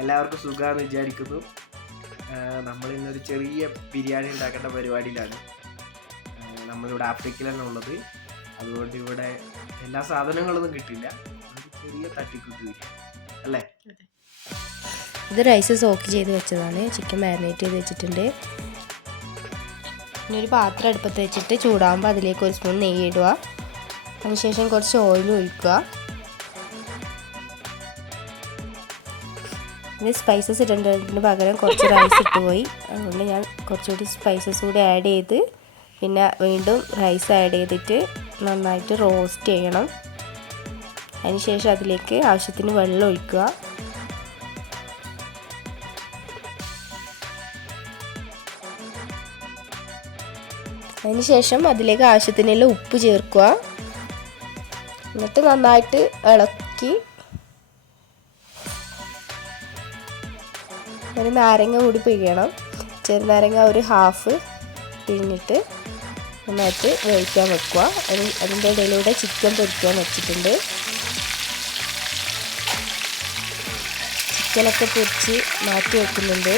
എല്ലാവർക്കും സുഖമാണെന്ന് വിചാരിക്കുന്നു. നമ്മൾ ഇന്നൊരു ചെറിയ ബിരിയാണി ഉണ്ടാക്കേണ്ട പരിപാടിയിലാണ്. നമ്മളിവിടെ ആഫ്രിക്കയിലാണ് ഉള്ളത്. അതുകൊണ്ട് ഇവിടെ എല്ലാ സാധനങ്ങളൊന്നും കിട്ടില്ല ചെറിയ തട്ടിക്കുട്ടി അല്ലേ? ഇത് റൈസ് സോക്ക് ചെയ്ത് വെച്ചതാണ്. ചിക്കൻ മാരിനേറ്റ് ചെയ്ത് വെച്ചിട്ടുണ്ട്. പിന്നെ ഒരു പാത്രം അടുപ്പത്ത് വെച്ചിട്ട് ചൂടാകുമ്പോൾ അതിലേക്ക് ഒരു സ്പൂൺ നെയ്യ് ഇടുക. അതിനുശേഷം കുറച്ച് ഓയിൽ ഒഴിക്കുക. ഇത് സ്പൈസസ് ഇടേണ്ടതിന് പകരം കുറച്ച് റൈസ് ഇട്ട് പോയി. അതുകൊണ്ട് ഞാൻ കുറച്ചുകൂടി സ്പൈസസ് കൂടി ആഡ് ചെയ്ത് പിന്നെ വീണ്ടും റൈസ് ആഡ് ചെയ്തിട്ട് നന്നായിട്ട് റോസ്റ്റ് ചെയ്യണം. അതിനുശേഷം അതിലേക്ക് ആവശ്യത്തിന് വെള്ളം ഒഴിക്കുക. അതിനുശേഷം അതിലേക്ക് ആവശ്യത്തിനുള്ള ഉപ്പ് ചേർക്കുക. എന്നിട്ട് നന്നായിട്ട് ഇളക്കി ഒരു നാരങ്ങ കൂടി പിഴിയണം. ചെറുനാരങ്ങ ഒരു ഹാഫ് പിഴിഞ്ഞിട്ട് നന്നായിട്ട് വേവിക്കാൻ വെക്കുക. അത് അതിന്റെ ഇടയിലൂടെ ചിക്കൻ പൊരിക്കാൻ വെച്ചിട്ടുണ്ട്. ചിക്കനൊക്കെ പൊരിച്ച് മാറ്റി വെക്കുന്നുണ്ട്.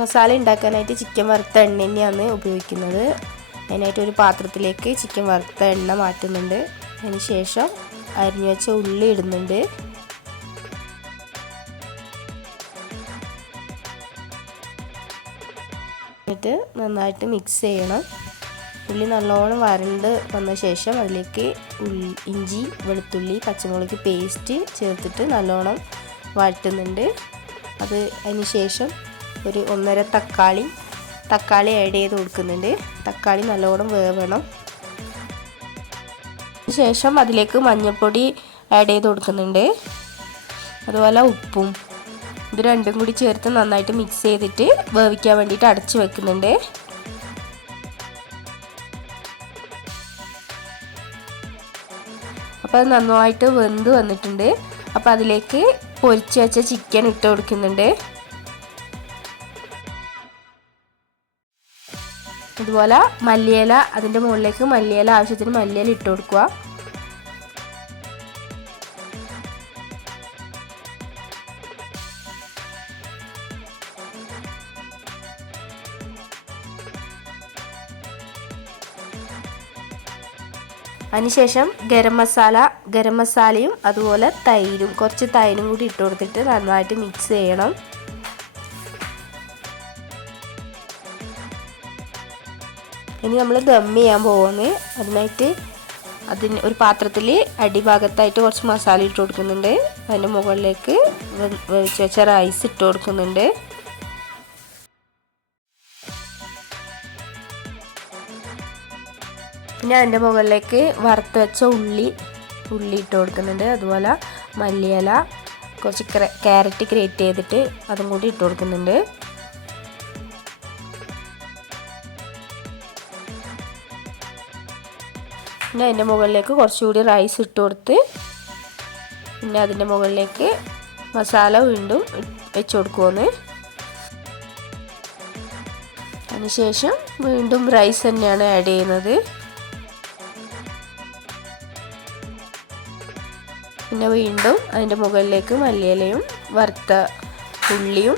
മസാല ഉണ്ടാക്കാനായിട്ട് ചിക്കൻ വറുത്ത എണ്ണ തന്നെയാണ് ഉപയോഗിക്കുന്നത്. അതിനായിട്ട് ഒരു പാത്രത്തിലേക്ക് ചിക്കൻ വറുത്ത എണ്ണ മാറ്റുന്നുണ്ട്. അതിന് ശേഷം അരിഞ്ഞു വെച്ച ഉള്ളി ഇടുന്നുണ്ട്. എന്നിട്ട് നന്നായിട്ട് മിക്സ് ചെയ്യണം. ഉള്ളി നല്ലോണം വരണ്ട് വന്ന ശേഷം അതിലേക്ക് ഇഞ്ചി വെളുത്തുള്ളി പച്ചമുളക് പേസ്റ്റ് ചേർത്തിട്ട് നല്ലോണം വഴറ്റുന്നുണ്ട്. അത് അതിന് ശേഷം ഒരു ഒന്നര തക്കാളി തക്കാളി ആഡ് ചെയ്ത് കൊടുക്കുന്നുണ്ട്. തക്കാളി നല്ലോണം വേവണം. ശേഷം അതിലേക്ക് മഞ്ഞൾപ്പൊടി ആഡ് ചെയ്ത് കൊടുക്കുന്നുണ്ട്. അതുപോലെ ഉപ്പും ഇത് രണ്ടും കൂടി ചേർത്ത് നന്നായിട്ട് മിക്സ് ചെയ്തിട്ട് വേവിക്കാൻ വേണ്ടിയിട്ട് അടച്ചു വെക്കുന്നുണ്ട്. അപ്പോൾ നന്നായിട്ട് വെന്ത് വന്നിട്ടുണ്ട്. അപ്പോൾ അതിലേക്ക് പൊരിച്ച് വെച്ച ചിക്കൻ ഇട്ട് കൊടുക്കുന്നുണ്ട്. ഇതുപോലെ മല്ലിയില അതിന്റെ മുകളിലേക്ക് മല്ലിയില ആവശ്യത്തിന് മല്ലിയില ഇട്ട് കൊടുക്കുക. അതിനുശേഷം ഗരം മസാല ഗരം മസാലയും അതുപോലെ തൈരും കുറച്ച് തൈരും കൂടി ഇട്ട് കൊടുത്തിട്ട് നന്നായിട്ട് മിക്സ് ചെയ്യണം. ഇനി നമ്മൾ ദം ചെയ്യാൻ പോകുന്നത് അതിനായിട്ട് അതിന് ഒരു പാത്രത്തിൽ അടിഭാഗത്തായിട്ട് കുറച്ച് മസാല ഇട്ട് കൊടുക്കുന്നുണ്ട്. അതിന്റെ മുകളിലേക്ക് വെച്ച് വെച്ച റൈസ് ഇട്ട് കൊടുക്കുന്നുണ്ട്. പിന്നെ അതിന്റെ മുകളിലേക്ക് വറുത്ത് വെച്ച ഉള്ളി ഉള്ളി ഇട്ട് കൊടുക്കുന്നുണ്ട്. അതുപോലെ മല്ലിയില കുറച്ച് ക്യാരറ്റ് ഗ്രേറ്റ് ചെയ്തിട്ട് അതും കൂടി ഇട്ട് കൊടുക്കുന്നുണ്ട്. പിന്നെ അതിന്റെ മുകളിലേക്ക് കുറച്ചുകൂടി റൈസ് ഇട്ട് കൊടുത്ത് പിന്നെ അതിന്റെ മുകളിലേക്ക് മസാല വീണ്ടും വെച്ച് കൊടുക്കുമെന്ന് അതിനുശേഷം വീണ്ടും റൈസ് തന്നെയാണ് ആഡ് ചെയ്യുന്നത്. പിന്നെ വീണ്ടും അതിന്റെ മുകളിലേക്ക് മല്ലിയിലയും വറുത്ത ഉള്ളിയും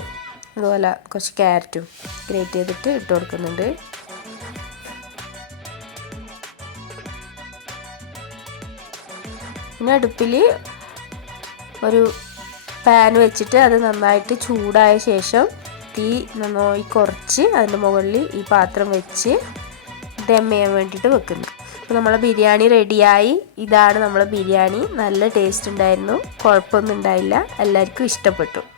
അതുപോലെ കുറച്ച് ക്യാരറ്റും ഗ്രേറ്റ് ചെയ്തിട്ട് ഇട്ട് കൊടുക്കുന്നുണ്ട്. പിന്നെ അടുപ്പിൽ ഒരു പാൻ വെച്ചിട്ട് അത് നന്നായിട്ട് ചൂടായ ശേഷം തീ നന്നായി കുറച്ച് അതിന്റെ മുകളിൽ ഈ പാത്രം വെച്ച് ദം ചെയ്യാൻ വേണ്ടിയിട്ട് വെക്കുന്നു. അപ്പോൾ നമ്മളെ ബിരിയാണി റെഡിയായി. ഇതാണ് നമ്മളെ ബിരിയാണി. നല്ല ടേസ്റ്റ് ഉണ്ടായിരുന്നു. കുഴപ്പമൊന്നും ഉണ്ടായില്ല. എല്ലാവർക്കും ഇഷ്ടപ്പെട്ടു.